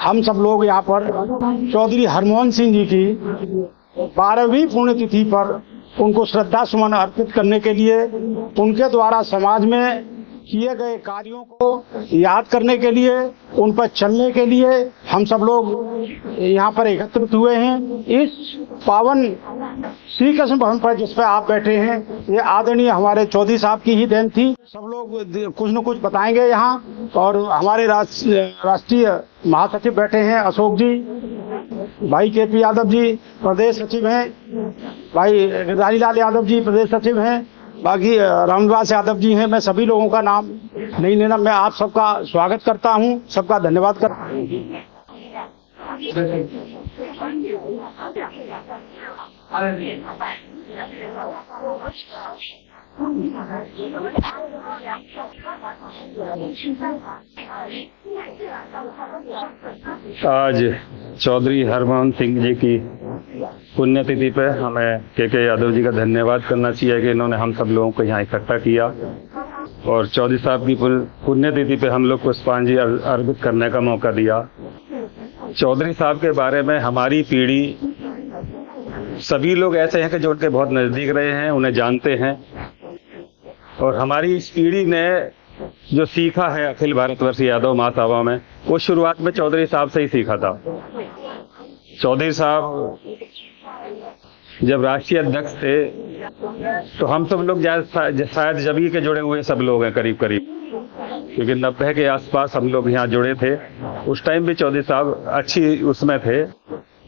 हम सब लोग यहाँ पर चौधरी हरमोहन सिंह जी की 12वीं पुण्यतिथि पर उनको श्रद्धा सुमन अर्पित करने के लिए, उनके द्वारा समाज में किए गए कार्यों को याद करने के लिए, उन पर चलने के लिए हम सब लोग यहाँ पर एकत्रित हुए हैं। इस पावन श्री कृष्ण भवन पर जिस पर आप बैठे हैं, ये आदरणीय हमारे चौधरी साहब की ही देन थी। सब लोग कुछ न कुछ बताएंगे यहाँ। और हमारे राष्ट्रीय महासचिव बैठे हैं अशोक जी, भाई केपी यादव जी प्रदेश सचिव हैं, भाई गिरधारीलाल यादव जी प्रदेश सचिव हैं, बाकी रामनिवास यादव जी हैं। मैं सभी लोगों का नाम नहीं लेना, मैं आप सबका स्वागत करता हूं, सबका धन्यवाद करता हूं। आज चौधरी हरमोहन सिंह जी की पुण्यतिथि पे हमें के यादव जी का धन्यवाद करना चाहिए कि इन्होंने हम सब लोगों को यहाँ इकट्ठा किया और चौधरी साहब की पुण्यतिथि पे हम लोग को पुष्पांजलि अर्पित करने का मौका दिया। चौधरी साहब के बारे में हमारी पीढ़ी, सभी लोग ऐसे हैं कि जो उनके बहुत नजदीक रहे हैं, उन्हें जानते हैं। और हमारी इस पीढ़ी ने जो सीखा है अखिल भारतवर्ष यादव महासभा में, वो शुरुआत में चौधरी साहब से ही सीखा था। चौधरी साहब जब राष्ट्रीय अध्यक्ष थे तो हम सब लोग शायद जब ही के जुड़े हुए सब लोग हैं करीब करीब, क्योंकि 90 के आसपास हम लोग यहाँ जुड़े थे। उस टाइम भी चौधरी साहब अच्छी उसमें थे।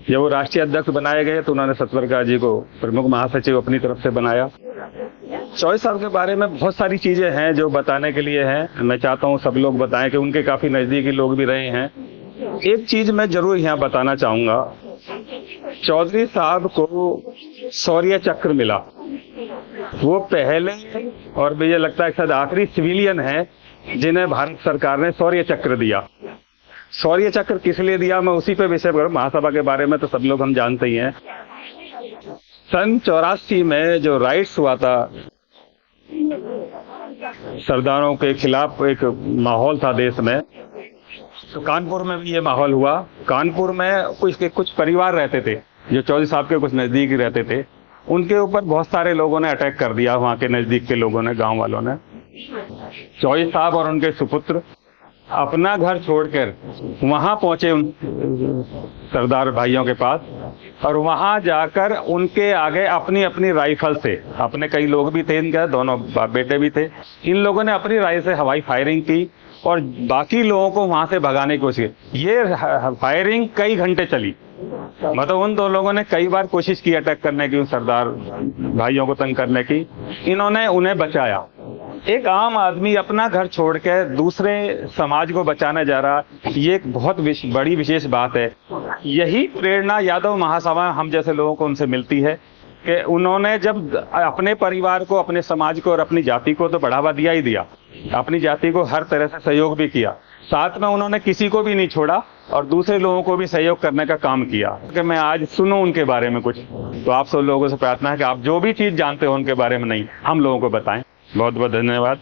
जब वो राष्ट्रीय अध्यक्ष बनाए गए तो उन्होंने सतप्रकाश जी को प्रमुख महासचिव अपनी तरफ से बनाया। चौधरी साहब के बारे में बहुत सारी चीजें हैं जो बताने के लिए हैं। मैं चाहता हूँ सब लोग बताएं कि उनके काफी नजदीकी लोग भी रहे हैं। एक चीज मैं जरूर यहाँ बताना चाहूंगा, चौधरी साहब को शौर्य चक्र मिला। वो पहले और मुझे लगता है शायद आखिरी सिविलियन है जिन्हें भारत सरकार ने शौर्य चक्र दिया। शौर्य चक्र किस लिए दिया, मैं उसी पे विषय पर, महासभा के बारे में तो सब लोग हम जानते ही हैं। सन 84 में जो राइट्स हुआ था, सरदारों के खिलाफ एक माहौल था देश में, तो कानपुर में भी ये माहौल हुआ। कानपुर में कुछ परिवार रहते थे जो चौधरी साहब के कुछ नजदीक रहते थे, उनके ऊपर बहुत सारे लोगों ने अटैक कर दिया। वहां के नजदीक के लोगों ने, गांव वालों ने। चौधरी साहब और उनके सुपुत्र अपना घर छोड़कर वहां पहुंचे उन सरदार भाइयों के पास, और वहां जाकर उनके आगे अपनी अपनी राइफल से, अपने कई लोग भी थे, इनके दोनों बेटे भी थे, इन लोगों ने अपनी राइफल से हवाई फायरिंग की और बाकी लोगों को वहां से भगाने की कोशिश की। ये फायरिंग कई घंटे चली, मतलब उन दो लोगों ने कई बार कोशिश की अटैक करने की, उन सरदार भाइयों को तंग करने की। इन्होंने उन्हें बचाया। एक आम आदमी अपना घर छोड़ के दूसरे समाज को बचाने जा रहा, ये एक बहुत बड़ी विशेष बात है। यही प्रेरणा यादव महासभा हम जैसे लोगों को उनसे मिलती है कि उन्होंने जब अपने परिवार को, अपने समाज को और अपनी जाति को तो बढ़ावा दिया ही दिया, अपनी जाति को हर तरह से सहयोग भी किया, साथ में उन्होंने किसी को भी नहीं छोड़ा और दूसरे लोगों को भी सहयोग करने का काम किया। कि मैं आज सुनूं उनके बारे में कुछ, तो आप सब लोगों से प्रार्थना है कि आप जो भी चीज जानते हो उनके बारे में नहीं, हम लोगों को बताएं। बहुत बहुत धन्यवाद।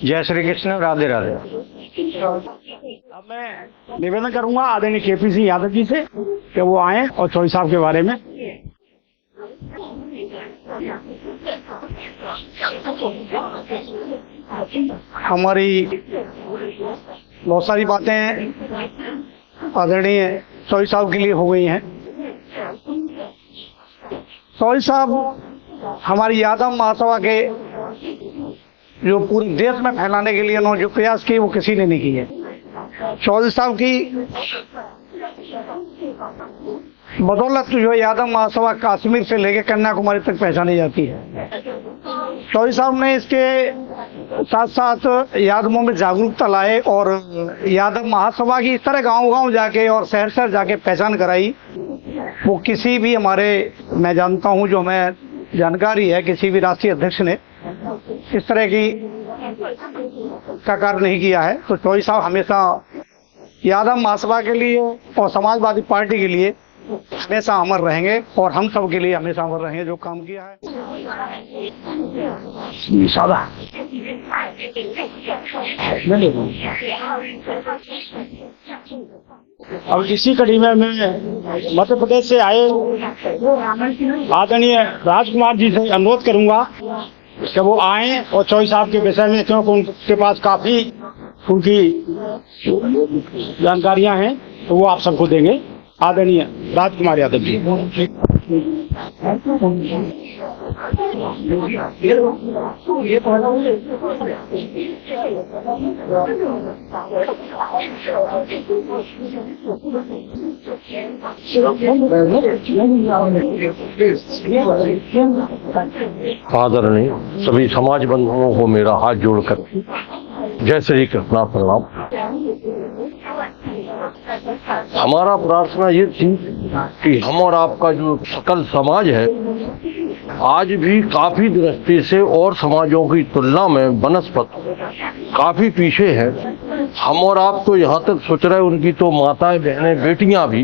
जय श्री कृष्ण, राधे राधे। अब मैं निवेदन करूंगा आदरणीय केपी सिंह यादव जी से कि वो आए और चौधरी साहब के बारे में। हमारी बहुत सारी बातें आदरणीय चौधरी साहब के लिए हो गई हैं। चौधरी साहब हमारी यादव महासभा के जो पूरे देश में फैलाने के लिए उन्होंने जो प्रयास किए वो किसी ने नहीं किए। चौधरी साहब की बदौलत जो यादव महासभा कश्मीर से लेकर कन्याकुमारी तक पहचानी जाती है। चौधरी साहब ने इसके साथ साथ यादवों में जागरूकता लाए और यादव महासभा की इस तरह गांव-गांव जाके और शहर-शहर जाके पहचान कराई। वो किसी भी हमारे, मैं जानता हूं, जो हमें जानकारी है, किसी भी राष्ट्रीय अध्यक्ष ने इस तरह की का कार्य नहीं किया है। तो चौधरी साहब हमेशा यादव महासभा के लिए और समाजवादी पार्टी के लिए हमेशा अमर रहेंगे और हम सब के लिए हमेशा अमर रहेंगे जो काम किया है। अब इसी कड़ी में मैं मध्य प्रदेश से आए आदरणीय राजकुमार जी से अनुरोध करूंगा कि वो आए और चौधरी साहब के विषय में, क्योंकि उनके पास काफी उनकी जानकारियां हैं, तो वो आप सबको देंगे। आदरणीय राजकुमार यादव जी। आदरणीय सभी समाज बंधुओं को मेरा हाथ जोड़कर जय श्री कृष्णा प्रणाम। हमारा प्रार्थना ये थी कि हम और आपका जो सकल समाज है आज भी काफी दृष्टि से और समाजों की तुलना में बनस्पत काफी पीछे है। हम और आप तो यहाँ तक सोच रहे हैं, उनकी तो माताएं बहनें बेटियां भी,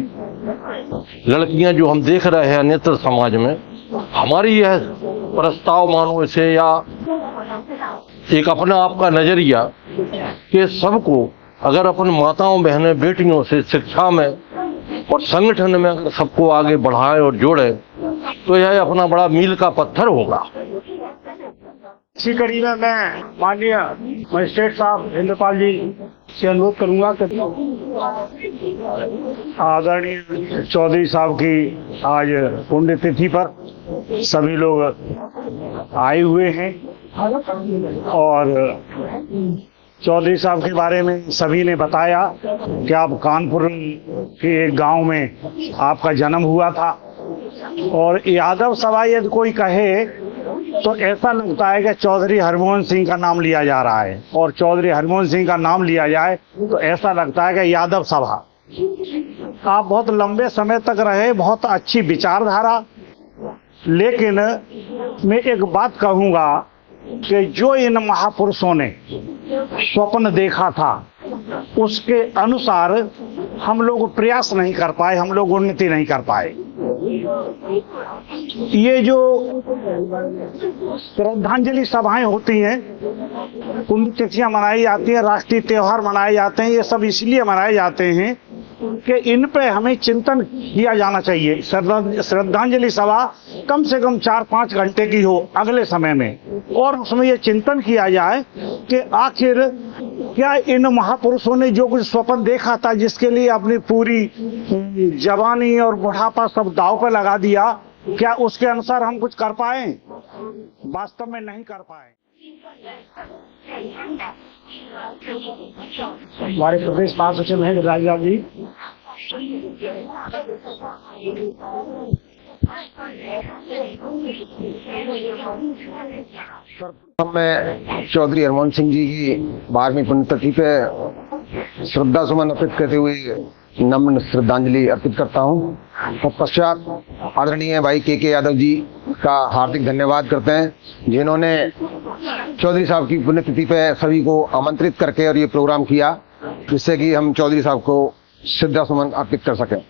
लड़कियां जो हम देख रहे हैं अन्यत्र समाज में, हमारी यह प्रस्ताव मानो इसे या एक अपना आपका नजरिया कि सबको अगर अपन माताओं बहनें बेटियों से शिक्षा में और संगठन में अगर सबको आगे बढ़ाए और जोड़े तो यह अपना बड़ा मील का पत्थर होगा। इसी कड़ी में मैं माननीय मजिस्ट्रेट साहब इंद्रपाल जी से अनुरोध करूंगा कि आदरणीय चौधरी साहब की आज पुण्यतिथि पर सभी लोग आए हुए हैं और चौधरी साहब के बारे में सभी ने बताया कि आप कानपुर के एक गांव में आपका जन्म हुआ था और यादव सभा यदि कोई कहे तो ऐसा लगता है कि चौधरी हरमोहन सिंह का नाम लिया जा रहा है, और चौधरी हरमोहन सिंह का नाम लिया जाए तो ऐसा लगता है कि यादव सभा। आप बहुत लंबे समय तक रहे, बहुत अच्छी विचारधारा, लेकिन मैं एक बात कहूंगा कि जो इन महापुरुषों ने स्वप्न देखा था उसके अनुसार हम लोग प्रयास नहीं कर पाए, हम लोग उन्नति नहीं कर पाए। ये जो श्रद्धांजलि सभाएं होती हैं, पुण्यतिथियां मनाई जाती हैं, राष्ट्रीय त्योहार मनाए जाते हैं, ये सब इसलिए मनाए जाते हैं कि इन पे हमें चिंतन किया जाना चाहिए। श्रद्धांजलि सभा कम से कम 4-5 घंटे की हो अगले समय में, और उसमें ये चिंतन किया जाए कि आखिर क्या इन महापुरुषों ने जो कुछ स्वप्न देखा था, जिसके लिए अपनी पूरी जवानी और बुढ़ापा सब दांव पे लगा दिया, क्या उसके अनुसार हम कुछ कर पाए? वास्तव में नहीं कर पाए। हमारे प्रदेश महासचिव हैं राजलाल जी। मैं चौधरी हरमोहन सिंह जी की 12वीं पुण्यतिथि पे श्रद्धा सुमन अर्पित करते हुए नम्र श्रद्धांजलि अर्पित करता हूँ। तत्पश्चात आदरणीय भाई के यादव जी का हार्दिक धन्यवाद करते हैं, जिन्होंने चौधरी साहब की पुण्यतिथि पे सभी को आमंत्रित करके और ये प्रोग्राम किया, जिससे कि हम चौधरी साहब को श्रद्धा सुमन अर्पित कर सकें।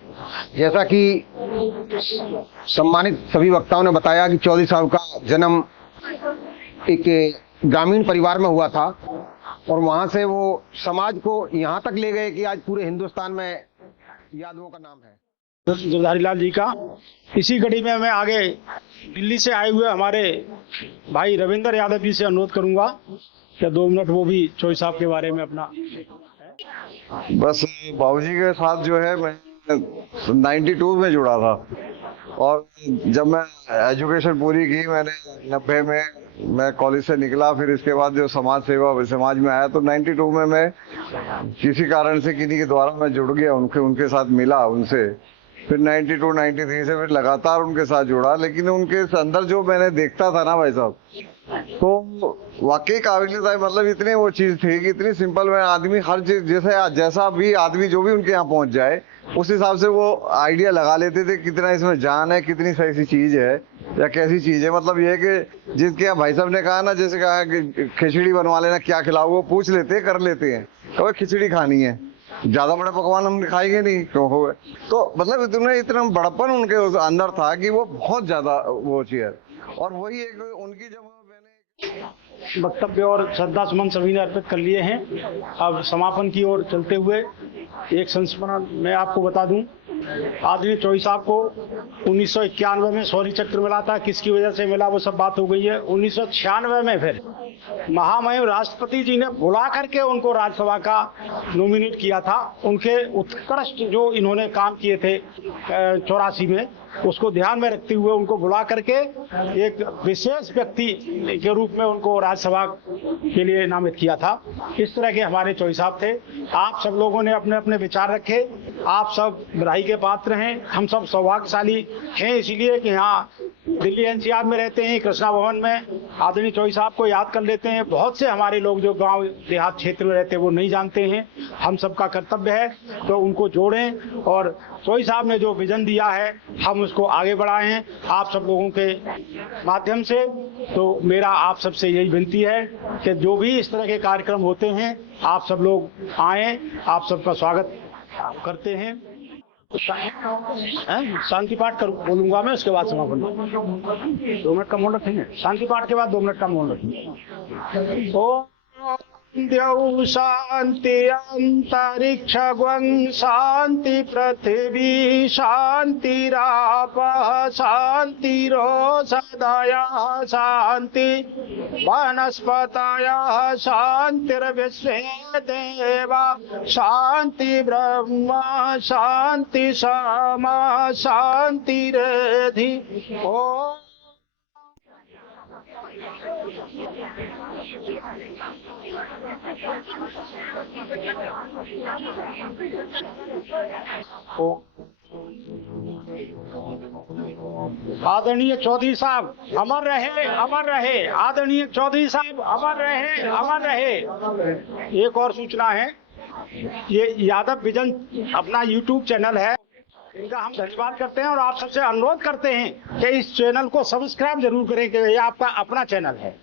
जैसा कि सम्मानित सभी वक्ताओं ने बताया कि चौधरी साहब का जन्म एक ग्रामीण परिवार में हुआ था और वहां से वो समाज को यहाँ तक ले गए कि आज पूरे हिंदुस्तान में यादवों का नाम है। गिरधारी लाल जी का। इसी कड़ी में मैं आगे दिल्ली से आए हुए हमारे भाई रविंद्र यादव जी से अनुरोध करूंगा कि 2 मिनट वो भी चौधरी साहब के बारे में अपना। बस बाबूजी के साथ जो है मैं 92 में जुड़ा था, और जब मैं एजुकेशन पूरी की मैंने 90 में मैं कॉलेज से निकला, फिर इसके बाद जो समाज सेवा समाज में आया तो 92 में मैं किसी कारण से किन्हीं के द्वारा मैं जुड़ गया, उनके साथ मिला उनसे, फिर 92, 93 से फिर लगातार उनके साथ जुड़ा। लेकिन उनके अंदर जो मैंने देखता था ना भाई साहब, तो वाकई काबिलियत है, मतलब इतनी वो चीज थी कि इतनी सिंपल में आदमी हर चीज जैसा भी आदमी जो भी उनके यहाँ पहुंच जाए उस हिसाब से वो आइडिया लगा लेते थे, कितना इसमें जान है, कितनी सही चीज है या कैसी चीज है। मतलब ये है कि जिसके यहाँ भाई साहब ने कहा ना, जैसे कहा कि खिचड़ी बनवा लेना, क्या खिलाओ, वो पूछ लेते हैं, कर लेते हैं, तो खिचड़ी खानी है, ज्यादा बड़े पकवान हमने खाएंगे नहीं क्यों हो गए। तो मतलब इतना बड़प्पन उनके अंदर था कि वो बहुत ज्यादा वो चीज, और वही एक उनकी जब मैंने वक्तव्य और श्रद्धा सुमन सभी ने अर्पित कर लिए हैं। अब समापन की ओर चलते हुए एक संस्मरण मैं आपको बता दूं। आदरणीय चौधरी साहब को 1991 में शौर्य चक्र मिला था। किसकी वजह से मिला वो सब बात हो गई है। 1996 में फिर महामहिम राष्ट्रपति जी ने बुला करके उनको राज्यसभा का नॉमिनेट किया था। उनके उत्कृष्ट जो इन्होंने काम किए थे 84 में, उसको ध्यान में रखते हुए उनको बुला करके एक विशेष व्यक्ति के रूप में उनको राज्यसभा के लिए नामित किया था। इस तरह के हमारे चौधरी साहब थे। आप सब लोगों ने अपने अपने विचार रखे। आप सब बधाई के पात्र हैं। हम सब सौभाग्यशाली हैं इसलिए कि यहाँ दिल्ली एनसीआर में रहते हैं, कृष्णा भवन में आदरणीय चौधरी साहब को याद कर लेते हैं। बहुत से हमारे लोग जो गांव देहात क्षेत्र में रहते हैं वो नहीं जानते हैं। हम सबका कर्तव्य है तो उनको जोड़ें, और चौधरी साहब ने जो विजन दिया है हम उसको आगे बढ़ाएं आप सब लोगों के माध्यम से। तो मेरा आप सबसे यही विनती है कि जो भी इस तरह के कार्यक्रम होते हैं आप सब लोग आएं, आप सबका स्वागत करते हैं। शांति पाठ कर बोलूंगा मैं, उसके बाद समापन 2 मिनट का मौन रखेंगे। शांति पाठ के बाद 2 मिनट का मौन रखेंगे। ओ द्यौ शांति अंतरिक्ष गं शांति पृथ्वी शांतिराप शांतिरोषधयः शांति वनस्पतयः शांतिर्विश्वे देवा शांति ब्रह्म शांति सामा शांतिरेधि। ओ आदरणीय चौधरी साहब अमर रहे, अमर रहे। आदरणीय चौधरी साहब अमर रहे, अमर रहे। एक और सूचना है, ये यादव विजन अपना YouTube चैनल है, इनका हम धन्यवाद करते हैं और आप सबसे अनुरोध करते हैं कि इस चैनल को सब्सक्राइब जरूर करें कि ये आपका अपना चैनल है।